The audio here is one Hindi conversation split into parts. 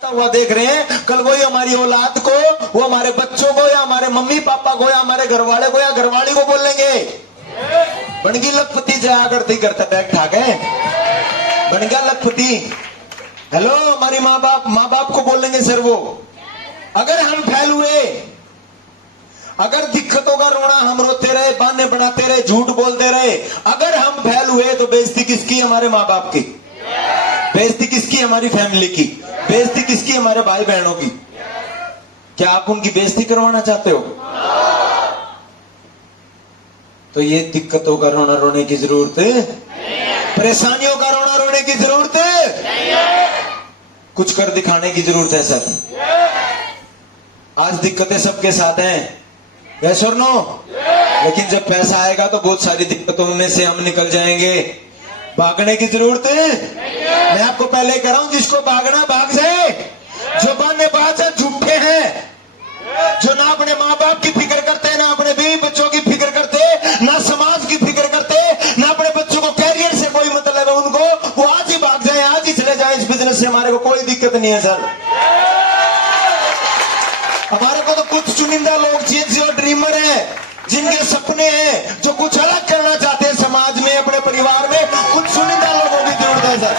हुआ देख रहे हैं, कल वही हमारी औलाद को, वो हमारे बच्चों को या हमारे मम्मी पापा को या हमारे घरवाले को या घरवाली को बोलेंगे बनगी लखपति जया करती करता बैग ठाक है बन गया लखपति। हेलो, हमारी माँ बाप को बोलेंगे सर वो। अगर हम फैल हुए, अगर दिक्कतों का रोना हम रोते रहे, बहाने बनाते रहे, झूठ बोलते रहे, अगर हम फैल हुए तो बेइज्जती किसकी? हमारे माँ बाप की। बेइज्जती किसकी? हमारी फैमिली की। बेइज्जती किसकी? हमारे भाई बहनों की। क्या आप उनकी बेइज्जती करवाना चाहते हो? तो ये दिक्कतों का रोना रोने की जरूरत, परेशानियों का रोना रोने की जरूरत, कुछ कर दिखाने की जरूरत है सर। आज दिक्कतें सबके साथ हैं, यस और नो? लेकिन जब पैसा आएगा तो बहुत सारी दिक्कतों में से हम निकल जाएंगे। भागने की जरूरत है। मैं आपको पहले कह रहा हूं, जिसको भागना भाग जाए। जो बहानेबाज है, झूठे हैं, जो ना अपने माँ बाप की फिक्र करते, ना अपने बीवी बच्चों की फिक्र करते, ना समाज की फिक्र करते, ना अपने बच्चों को कैरियर से कोई मतलब है उनको, वो आज ही भाग जाए, आज ही चले जाए इस बिजनेस से। हमारे को कोई दिक्कत नहीं है सर। हमारे को तो कुछ चुनिंदा लोग चाहिए जो ड्रीमर है, जिनके सपने हैं, जो कुछ अलग करना चाहते हैं समाज में, अपने परिवार में। कुछ चुनिंदा लोगों की जरूरत है सर।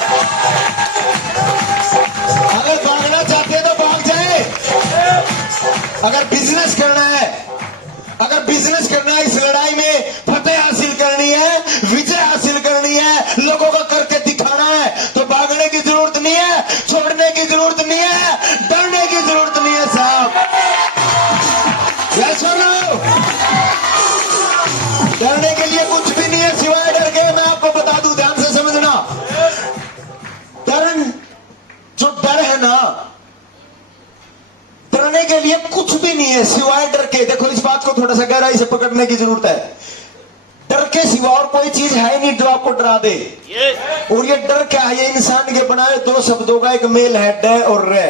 अगर भागना चाहते हैं तो भाग जाए। अगर बिजनेस करना है, अगर बिजनेस करना है, इस लड़ाई में फतेह हासिल करनी है, विजय हासिल करनी है, लोगों को करके दिखाना है, तो भागने की जरूरत नहीं है, छोड़ने की जरूरत नहीं है, डरने की जरूरत नहीं है साहब। डरने के लिए कुछ भी नहीं है सिवाय डर के। मैं आपको बता दूं, ध्यान से समझना। जो डर है ना, डरने के लिए कुछ भी नहीं है सिवाय डर के। देखो, इस बात को थोड़ा सा गहराई से पकड़ने की जरूरत है। डर के सिवा और कोई चीज है नहीं जो आपको डरा दे। और ये डर क्या है? ये इंसान के बनाए दो शब्दों का एक मेल है, ड और रे।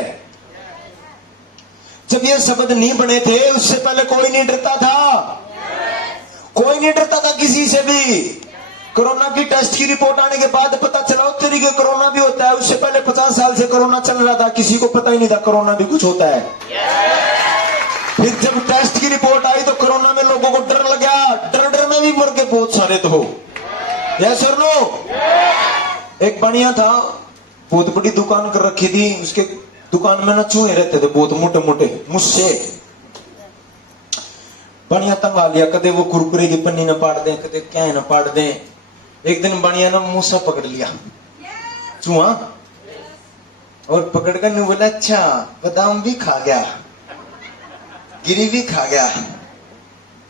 जब ये शब्द नहीं बने थे, उससे पहले कोई नहीं डरता था। कोई नहीं डरता था किसी से भी। कोरोना की टेस्ट की रिपोर्ट आने के बाद पता चला उत्तरी के कोरोना भी होता है। उससे पहले 50 साल से कोरोना चल रहा था, किसी को पता ही नहीं था कोरोना भी कुछ होता है। फिर जब टेस्ट की रिपोर्ट आई तो कोरोना में लोगों को डर लगा। डर में भी मर के बहुत सारे तो हो। यस और नो? एक बढ़िया था, बहुत बड़ी दुकान कर रखी थी, उसके दुकान में ना चूहे रहते थे बहुत मोटे मोटे, मुझसे बढ़िया तंगा लिया। कदे वो कुरकुरे की पन्नी न पाड़ दें, कदे क्या न पाड़ दें। एक दिन बढ़िया ना मूसा पकड़ लिया चूहा, और पकड़ कर नहीं बोला, अच्छा बादाम भी खा गया, गिरी भी खा गया,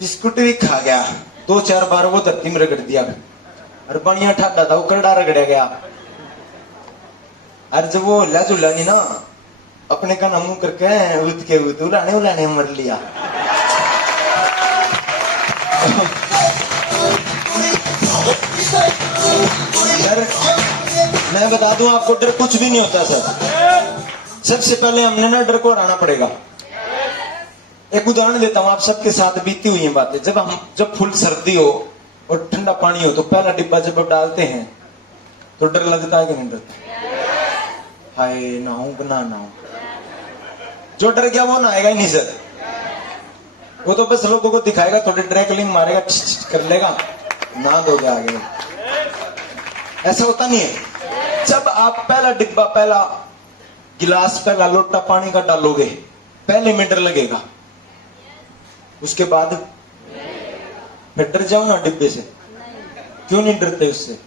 बिस्कुट भी खा गया। 2-4 बार वो धरती में रगड़ दिया। और बढ़िया ठाडा था, वो करड़ा रगड़ा गया। और जब वो हिला झुला नहीं ना, अपने का मुंह करके उठ के उलाने मर लिया। डर, मैं बता दूं आपको, डर कुछ भी नहीं होता सर। सबसे पहले हमने ना डर को हराना पड़ेगा। एक उदाहरण देता हूं, आप सबके साथ बीती हुई है बातें। जब फुल सर्दी हो और ठंडा पानी हो, तो पहला डिब्बा जब आप डालते हैं तो डर लगता है कि नहीं डरता? हाय नहाऊं कि ना नहाऊं। जो डर गया वो नहाएगा ही नहीं सर। वो तो बस लोगों को दिखाएगा, थोड़ी ड्रैकलिंग मारेगा, कर लेगा, ना दो आगे। ऐसा होता नहीं है। जब आप पहला डिब्बा, पहला गिलास, पहला लोटा पानी का डालोगे, पहले में डर लगेगा, उसके बाद फिर डर जाओ ना डिब्बे से। क्यों नहीं डरते उससे?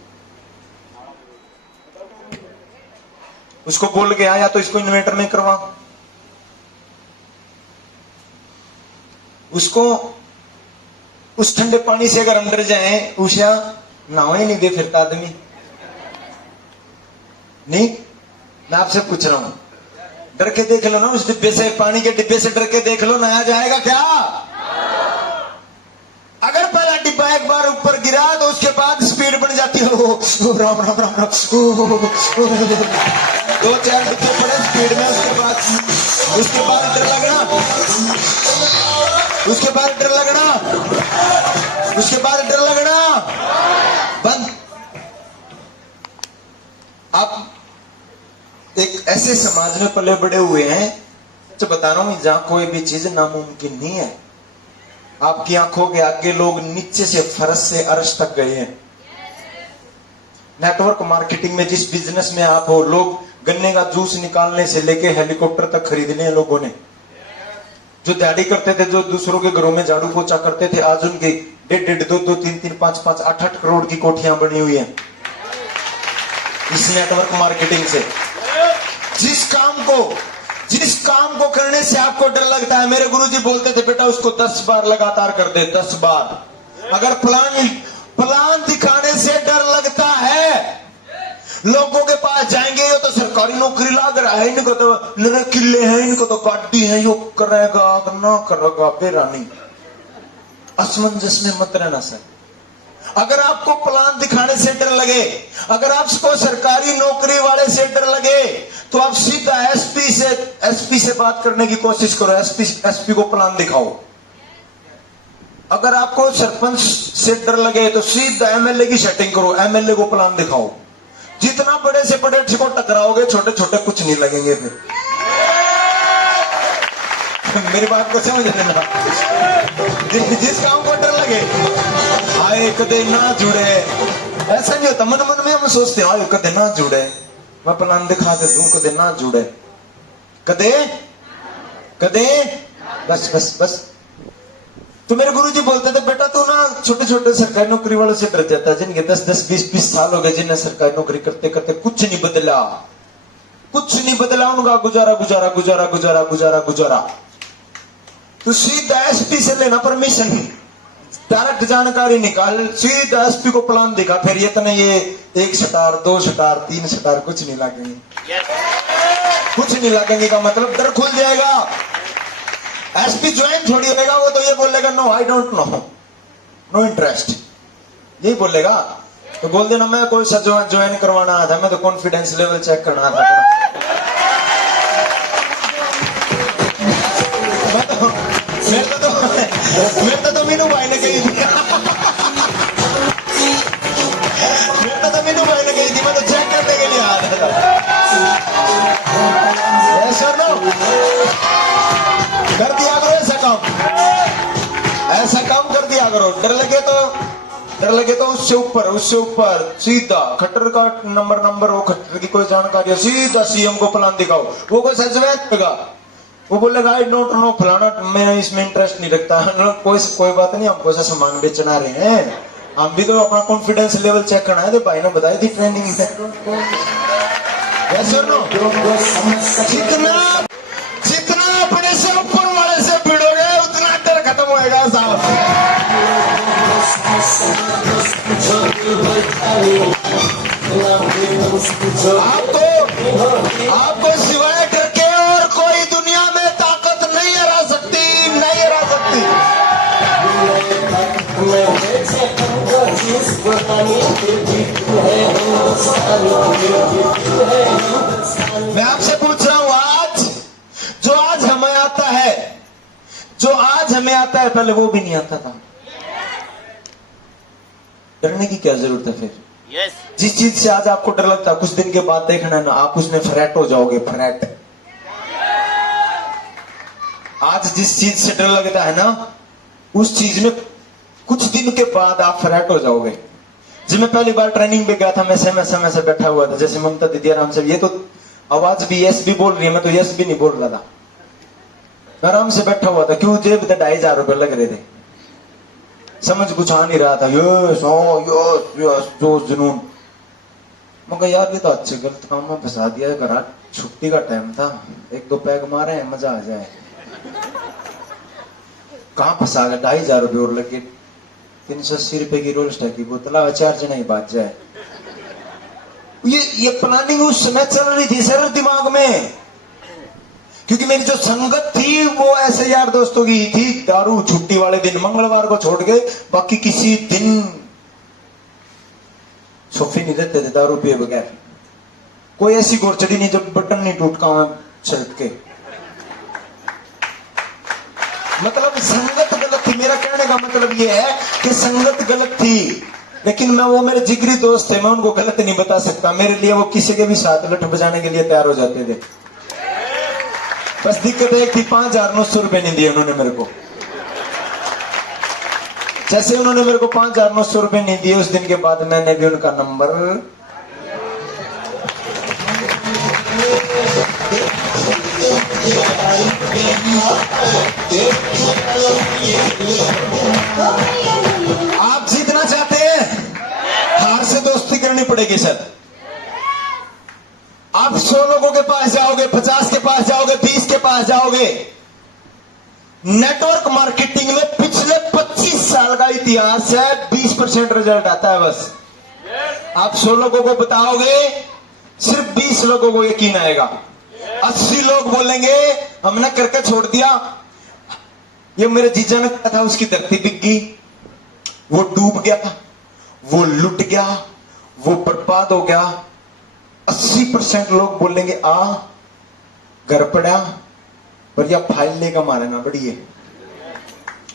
उसको बोल के आया तो इसको इन्वर्टर में करवा, उसको उस ठंडे पानी से अगर हम डर जाए, उषा नहावा ही नहीं दे फिरता आदमी नहीं। मैं आपसे पूछ रहा हूं, डर के देख लो ना उस डिब्बे से, पानी के डिब्बे से डर के देख लो, नहाया जाएगा क्या? अगर पहला डिब्बा एक बार ऊपर गिरा तो उसके बाद स्पीड बन जाती है। राम राम राम राम, 2-4 डिब्बे पड़े स्पीड में, उसके बाद डर लगना, उसके बाद डर लगना बंद। आप एक ऐसे समाज में पले बड़े हुए हैं, तो बता रहा हूं, जहां कोई भी चीज नामुमकिन नहीं है। आपकी आंखों के आगे लोग नीचे से फर्श से अर्श तक गए हैं। नेटवर्क मार्केटिंग में जिस बिजनेस में आप हो, लोग गन्ने का जूस निकालने से लेके हेलीकॉप्टर तक खरीद लिए हैं लोगों ने। जो दिहाड़ी करते थे, जो दूसरों के घरों में झाड़ू पोछा करते थे, आज उनके 1.5, 2, 3, 5, 8 करोड़ की कोठियां बनी हुई हैं इस नेटवर्क मार्केटिंग से। जिस काम को करने से आपको डर लगता है, मेरे गुरुजी बोलते थे, बेटा उसको 10 बार लगातार कर दे, 10 बार। अगर प्लान दिखाने से डर लगता है, लोगों के पास जाएंगे, ये तो सरकारी नौकरी लाग रहा है, इनको तो नरे किले हैं, इनको तो गाड़ी है, यो करेगा ना करेगा, बेरानी असमंजस में मत रहना सर। अगर आपको प्लान दिखाने से डर लगे, अगर आपको सरकारी नौकरी वाले से डर लगे, तो आप सीधा एसपी से बात करने की कोशिश करो। एसपी को प्लान दिखाओ। अगर आपको सरपंच से डर लगे, तो सीधा एमएलए की सेटिंग करो, एमएलए को प्लान दिखाओ। जितना बड़े से बड़े को टकराओगे, छोटे छोटे कुछ नहीं लगेंगे फिर। मेरी बात को समझ लेना। जिस काम को डर लगे, आए कदे ना जुड़े, ऐसा नहीं होता। मन में हम सोचते हैं, आए कदे ना जुड़े, मैं प्लान दिखा दे दूं, कदे ना जुड़े, कदे बस बस बस। तो मेरे गुरुजी बोलते थे, बेटा तू ना छोटे छोटे सरकारी नौकरी वालों से डर जाता है, जिनके 10-10, 20-20 साल हो गए, जिन्हें सरकारी नौकरी करते करते कुछ नहीं बदला, उनका गुजारा। तो सीधा एसपी से लेना परमिशन, डायरेक्ट जानकारी निकाल, सीधा एसपी को प्लान दिखा, फिर ये तो नहीं, ये 1 स्टार 2 स्टार 3 स्टार कुछ नहीं लगेंगे। कुछ नहीं लगेंगे का मतलब डर खुल जाएगा। एसपी ज्वाइन थोड़ी होगा, वो तो ये बोलेगा, no I don't know, no interest, यही बोलेगा। तो बोल देना, मैं कोई सा ज्वाइन करवाना था, मैं तो कॉन्फिडेंस लेवल चेक करना था। मेरे तो मीनू भाई ने कही थी, मैं तो चेक करने के लिए आ रहा था। कर दिया करो ऐसा काम कर दिया करो। डर लगे तो उससे ऊपर सीधा खट्टर का नंबर हो, खट्टर की कोई जानकारी हो, सीधा सीएम को प्लान दिखाओ। वो कोई सजवेगा, वो बोलेगा आई डोंट नो फलाना, मैं इसमें इंटरेस्ट नहीं रखता। कोई बात नहीं, हमको ऐसा सामान बेचना रहे हैं, हम भी तो अपना कॉन्फिडेंस लेवल चेक करना है। तो भाई ने बताई थी ट्रेनिंग से। जितना अपने से ऊपर वाले से भिड़ोगे, उतना डर खत्म होएगा साहब। आपको सिवाय डर के और कोई दुनिया में ताकत नहीं हरा सकती। मैं आपसे पूछ रहा हूं, जो आज हमें आता है, पहले वो भी नहीं आता था। डरने की क्या जरूरत है फिर? जिस चीज से आज आपको डर लगता है, कुछ दिन के बाद देखना ना, आप उसमें फ्रैट हो जाओगे, फ्रैट। आज जिस चीज से डर लगता है ना, उस चीज में कुछ दिन के बाद आप फ्रैट हो जाओगे। जब मैं पहली बार ट्रेनिंग पे गया था, मैं समय से बैठा हुआ था, जैसे ममता दीदी आराम से, ये तो आवाज भी यस भी बोल रही है, मैं तो यस भी नहीं बोल रहा था, आराम से बैठा हुआ था। क्यों? जेब में 2,500 रुपए लग रहे थे, समझ कुछ आ नहीं रहा था। जो जुनून, मगर यार ये तो अच्छे गलत काम में फंसा दिया है। घर छुट्टी का टाइम था, 1-2 पैग मारे हैं, मजा आ जाए। कहाँ फंसा गया? 2,500 रुपए और लगे, 380 रुपए की रोल्स्टर की बोतल, 4 जना ही बात जाए। ये प्लानिंग उस समय चल रही थी सर दिमाग में, क्योंकि मेरी जो संगत थी वो ऐसे यार दोस्तों की थी। दारू छुट्टी वाले दिन, मंगलवार को छोड़ के बाकी किसी दिन सोफी नहीं देते थे दारू पिए बगैर। कोई ऐसी घोरचड़ी नहीं जब बटन नहीं टूटका शर्ट के। मतलब संगत गलत थी। मेरा कहने का मतलब ये है कि संगत गलत थी। लेकिन मैं, वो मेरे जिगरी दोस्त थे, मैं उनको गलत नहीं बता सकता। मेरे लिए वो किसी के भी साथ लठ बजाने के लिए तैयार हो जाते थे। बस दिक्कत एक थी, 5,900 रुपए नहीं दिए उन्होंने मेरे को। जैसे उन्होंने मेरे को 5,900 रुपए नहीं दिए, उस दिन के बाद मैंने भी उनका नंबर आप जीतना चाहते हैं, हार से दोस्ती करनी पड़ेगी सर। आप 100 लोगों के पास जाओगे, 50 के पास जाओगे, 20 के पास जाओगे। नेटवर्क मार्केटिंग में पिछले 25 साल का इतिहास है, 20% रिजल्ट आता है बस। आप 100 लोगों को बताओगे, सिर्फ 20 लोगों को यकीन आएगा। 80 लोग बोलेंगे हमने करके छोड़ दिया, ये मेरे जीजा ने कहा था, उसकी धरती बिक गई, वो डूब गया, वो लुट गया, वो बर्बाद हो गया। 80% लोग बोलेंगे घर पड़ा पर या फाइल लेगा मारे ना बढ़िए।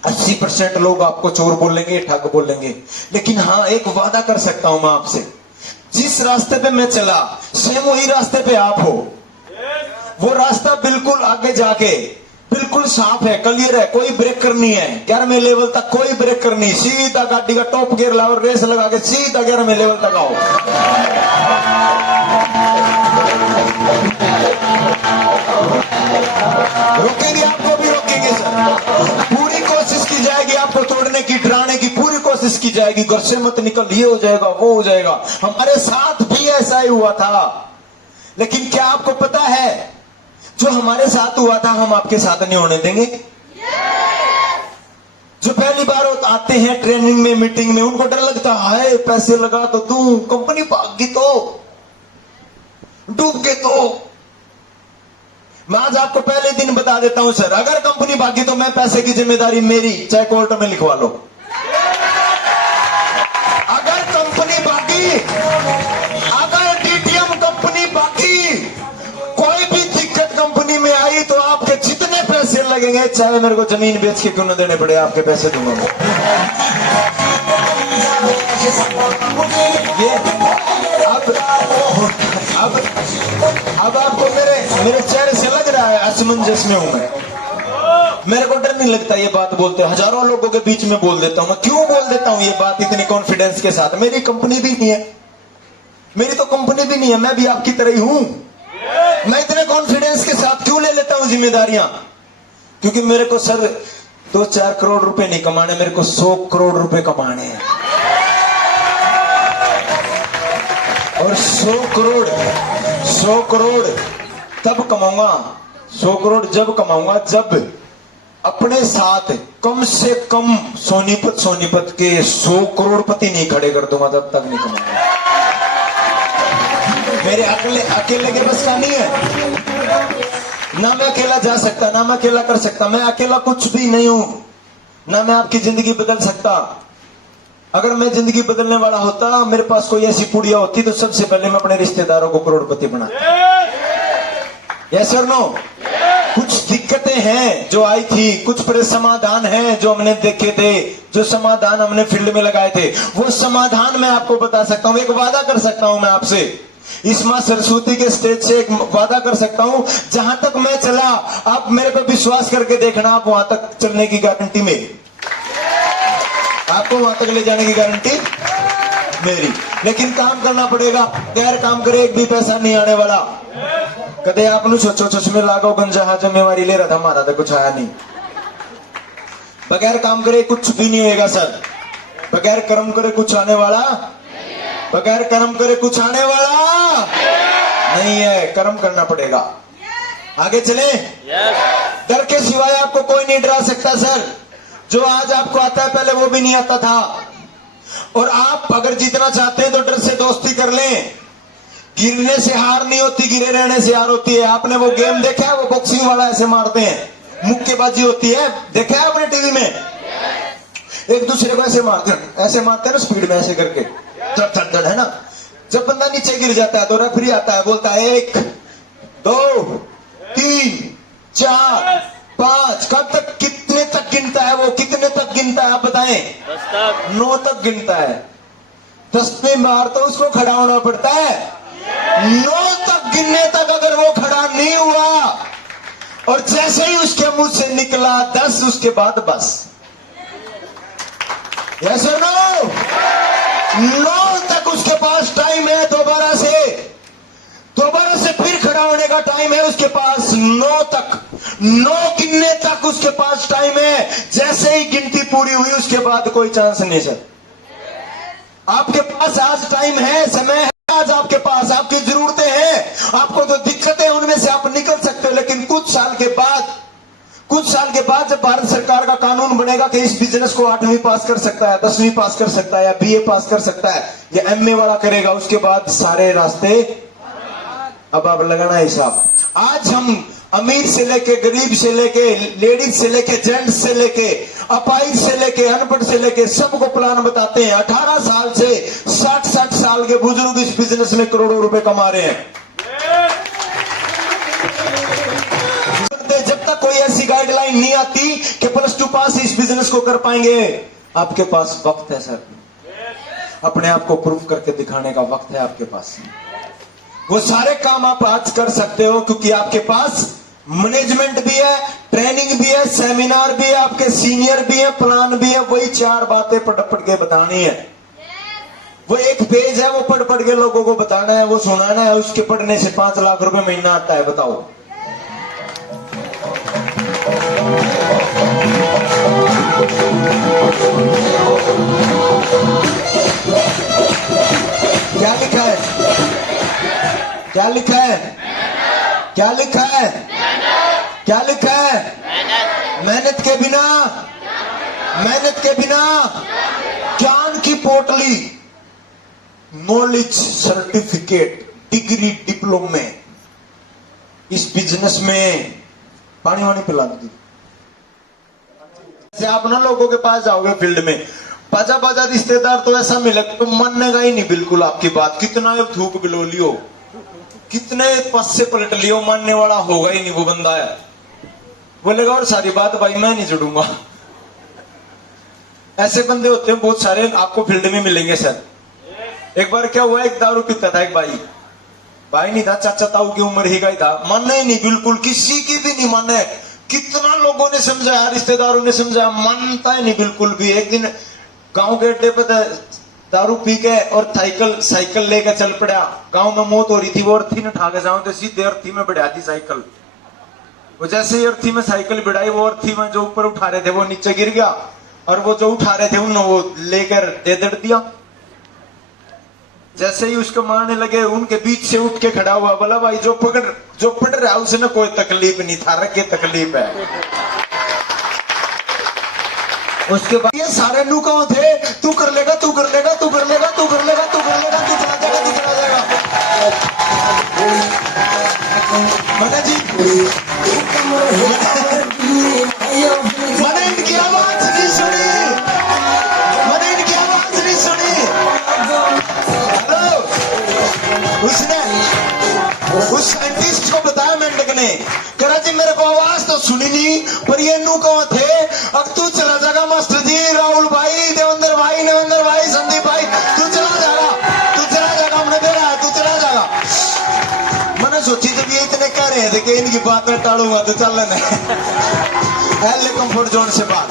80% लोग आपको चोर बोलेंगे, ठग बोलेंगे। लेकिन हाँ, एक वादा कर सकता हूं मैं आपसे, जिस रास्ते पे मैं चला सेम वही रास्ते पे आप हो। वो रास्ता बिल्कुल आगे जाके बिल्कुल साफ है, क्लियर है, कोई ब्रेकर नहीं है। 11वें लेवल तक कोई ब्रेकर नहीं, सीधा गाड़ी का टॉप गियर लाओ, रेस लगा के सीधा 11वें लेवल तक आओ। रोकेंगे, आपको भी रोकेंगे सर। पूरी कोशिश की जाएगी आपको तोड़ने की, डराने की पूरी कोशिश की जाएगी। घर से मत निकल, ये हो जाएगा, वो हो जाएगा। हमारे साथ भी ऐसा ही हुआ था। लेकिन क्या आपको पता है, जो हमारे साथ हुआ था हम आपके साथ नहीं होने देंगे। जो पहली बार आते हैं ट्रेनिंग में, मीटिंग में, उनको डर लगता है, पैसे लगा तो दूं, कंपनी भाग गई तो, डूब गए तो। मैं आज आपको पहले दिन बता देता हूं सर, अगर कंपनी भागी तो मैं पैसे की जिम्मेदारी मेरी, चाहे कोर्ट में लिखवा लो। अगर कंपनी भागी, अगर डीटीएम कंपनी भागी, कोई भी दिक्कत कंपनी में आई तो आपके जितने पैसे लगेंगे, चाहे मेरे को जमीन बेच के क्यों न देने पड़े, आपके पैसे दूंगा। ये अब आपको मेरे चेहरे से लग रहा है असमंजस में हूं मैं। मेरे को डर नहीं लगता ये बात बोलते, हजारों लोगों के बीच में बोल देता हूं। मैं क्यों बोल देता हूं ये बात इतनी कॉन्फिडेंस के साथ? मेरी कंपनी भी नहीं है, मेरी तो कंपनी भी नहीं है, मैं भी आपकी तरह ही हूं। मैं इतने कॉन्फिडेंस के साथ क्यों ले लेता हूं जिम्मेदारियां? क्योंकि मेरे को सर 2-4 करोड़ रुपए नहीं कमाने, मेरे को 100 करोड़ रुपए कमाने हैं। और 100 करोड़ तब कमाऊंगा, 100 करोड़ जब कमाऊंगा जब अपने साथ कम से कम सोनीपत के 100 करोड़पति नहीं खड़े कर दूंगा, तब तक नहीं कमाऊंगा। मेरे अकेले के बस का नहीं है। ना मैं अकेला जा सकता, ना मैं अकेला कर सकता। मैं अकेला कुछ भी नहीं हूं, ना मैं आपकी जिंदगी बदल सकता। अगर मैं जिंदगी बदलने वाला होता, मेरे पास कोई ऐसी पुड़िया होती, तो सबसे पहले मैं अपने रिश्तेदारों को करोड़पति बनाता। यस और नो? कुछ दिक्कतें हैं जो आई थी, कुछ समाधान हैं जो हमने देखे थे, जो समाधान हमने फील्ड में लगाए थे, वो समाधान मैं आपको बता सकता हूं। एक वादा कर सकता हूं मैं आपसे, इस मां सरस्वती के स्टेज से एक वादा कर सकता हूं, जहां तक मैं चला आप मेरे पे विश्वास करके देखना, आप वहां तक चलने की गारंटी मेरी, आपको वहां तक ले जाने की गारंटी मेरी। लेकिन काम करना पड़ेगा, गैर काम करे एक भी पैसा नहीं आने वाला। कदे आपने सोचो चश्मे लागो गंजा हाँ जिम्मेवारी ले रहा था, हमारा तो कुछ आया नहीं। बगैर काम करे कुछ भी नहीं होएगा सर। बगैर कर्म करे कुछ आने वाला, बगैर कर्म करे कुछ आने वाला नहीं है। कर्म करना पड़ेगा। आगे चले। डर के सिवाय आपको कोई नहीं डरा सकता सर। जो आज आपको आता है पहले वो भी नहीं आता था। और आप अगर जीतना चाहते हैं तो डर से दोस्ती कर लें। गिरने से हार नहीं होती, गिरे रहने से हार होती है। आपने वो गेम देखा है, वो बॉक्सिंग वाला ऐसे मारते हैं, मुक्केबाजी होती है, देखा है आपने टीवी में? एक दूसरे को ऐसे मारते हैं ना स्पीड में, ऐसे करके धड़ है ना। जब बंदा नीचे गिर जाता है तो रेफरी आता है, बोलता है 1 2 3 4 5। कब तक, कितने तक गिनता है वो? कितने तक गिनता है आप बताएं? 9 तक गिनता है। 10वीं बार तो उसको खड़ा होना पड़ता है। 9 तक गिनने तक अगर वो खड़ा नहीं हुआ और जैसे ही उसके मुंह से निकला 10, उसके बाद बस। यस और नो? 9 तक उसके पास टाइम है, दोबारा से फिर खड़ा होने का टाइम है उसके पास। 9 तक, 9 गिनने तक उसके पास टाइम है। जैसे ही गिनती पूरी हुई उसके बाद कोई चांस नहीं सर। आपके पास आज टाइम है, समय है आज आपके पास, आपकी जरूरतें हैं, आपको जो दिक्कतें उनमें से आप निकल सकते हो। लेकिन कुछ साल के बाद जब भारत सरकार का कानून बनेगा कि इस बिजनेस को 8वीं पास कर सकता है, 10वीं पास कर सकता है या बीए पास कर सकता है या एमए वाला करेगा, उसके बाद सारे रास्ते अब आप लगाना हिसाब। आज हम अमीर से लेके, गरीब से लेके, लेडीज से लेके, जेंट्स से लेके, अपाहिज से लेके, अनपढ़ से लेके सबको प्लान बताते हैं। 18 साल से 60 साल के बुजुर्ग इस बिजनेस में करोड़ों रुपए कमा रहे हैं। जब तक कोई ऐसी गाइडलाइन नहीं आती कि +2 पास इस बिजनेस को कर पाएंगे, आपके पास वक्त है सर। अपने आप को प्रूव करके दिखाने का वक्त है आपके पास। वो सारे काम आप आज कर सकते हो क्योंकि आपके पास मैनेजमेंट भी है, ट्रेनिंग भी है, सेमिनार भी है, आपके सीनियर भी है, प्लान भी है। वही 4 बातें पढ़ के बतानी है। वो एक पेज है, वो पढ़ के लोगों को बताना है, वो सुनाना है। उसके पढ़ने से 5 लाख रुपए महीना आता है, बताओ। क्या लिखा है? क्या लिखा है? क्या लिखा है? क्या लिखा है? मेहनत के बिना ज्ञान की पोटली, नॉलेज सर्टिफिकेट, डिग्री, डिप्लोमे, इस बिजनेस में पानी वानी पिला दी। आप ना लोगों के पास जाओगे फील्ड में, बाजा रिश्तेदार तो ऐसा मिले तो मानेगा ही नहीं बिल्कुल आपकी बात। कितना थूक बिलो लियो, कितने पस से पलट लियो, मानने वाला होगा ही नहीं वो बंदा है। बोलेगा और सारी बात भाई मैं नहीं जुड़ूंगा। ऐसे बंदे होते हैं बहुत सारे, आपको फील्ड में मिलेंगे सर। एक बार क्या हुआ, एक दारू पीता था एक भाई नहीं था, चाचा ताऊ की उम्र ही का ही था। मानने ही नहीं बिल्कुल, किसी की भी नहीं माने। कितना लोगों ने समझाया, रिश्तेदारों ने समझाया, मानता ही नहीं बिल्कुल भी। एक दिन गांव के अड्डे पे दारू पी के और साइकिल लेकर चल पड़ा। गांव में मौत हो रही थी, वो अर्थी ने उठा के जाऊं तो सीधे अर्थी में बढ़ा दी साइकिल। वो जैसे ही अर्थी में साइकिल बढ़ाई, वो अर्थी में जो ऊपर उठा रहे थे वो नीचे गिर गया और वो जो उठा रहे थे उन्होंने वो लेकर दे दिया। जैसे ही उसको मारने लगे, उनके बीच से उठ के खड़ा हुआ, बोला भाई जो पढ़ रहा है उसने कोई तकलीफ नहीं था, रखे तकलीफ है। उसके बाद ये सारे नू कौन थे, तू कर लेगा, तू कर लेगा, तू कर लेगा, तू कर लेगा, तू कर लेगा, तू चला जाएगा, तू चला जाएगा। मना जी, मैंने इनकी आवाज नहीं सुनी, मैंने इनकी आवाज नहीं सुनी। हेलो, उसने उस साइंटिस्ट को बताया मेंढक ने, करा जी मेरे को आवाज तो सुनी नहीं, पर ये नू कौन थे। अब तू चला जाएगा मास्टर जी, राहुल भाई, देवेंद्र भाई, नवेंद्र भाई, संदीप भाई, तू चला जाएगा, हमने दे रहा है, तू चला जाएगा। मैंने सोची जब ये इतने कह रहे थे कि इनकी बात में टालूंगा तो चल लेने। कंफर्ट जोन से बात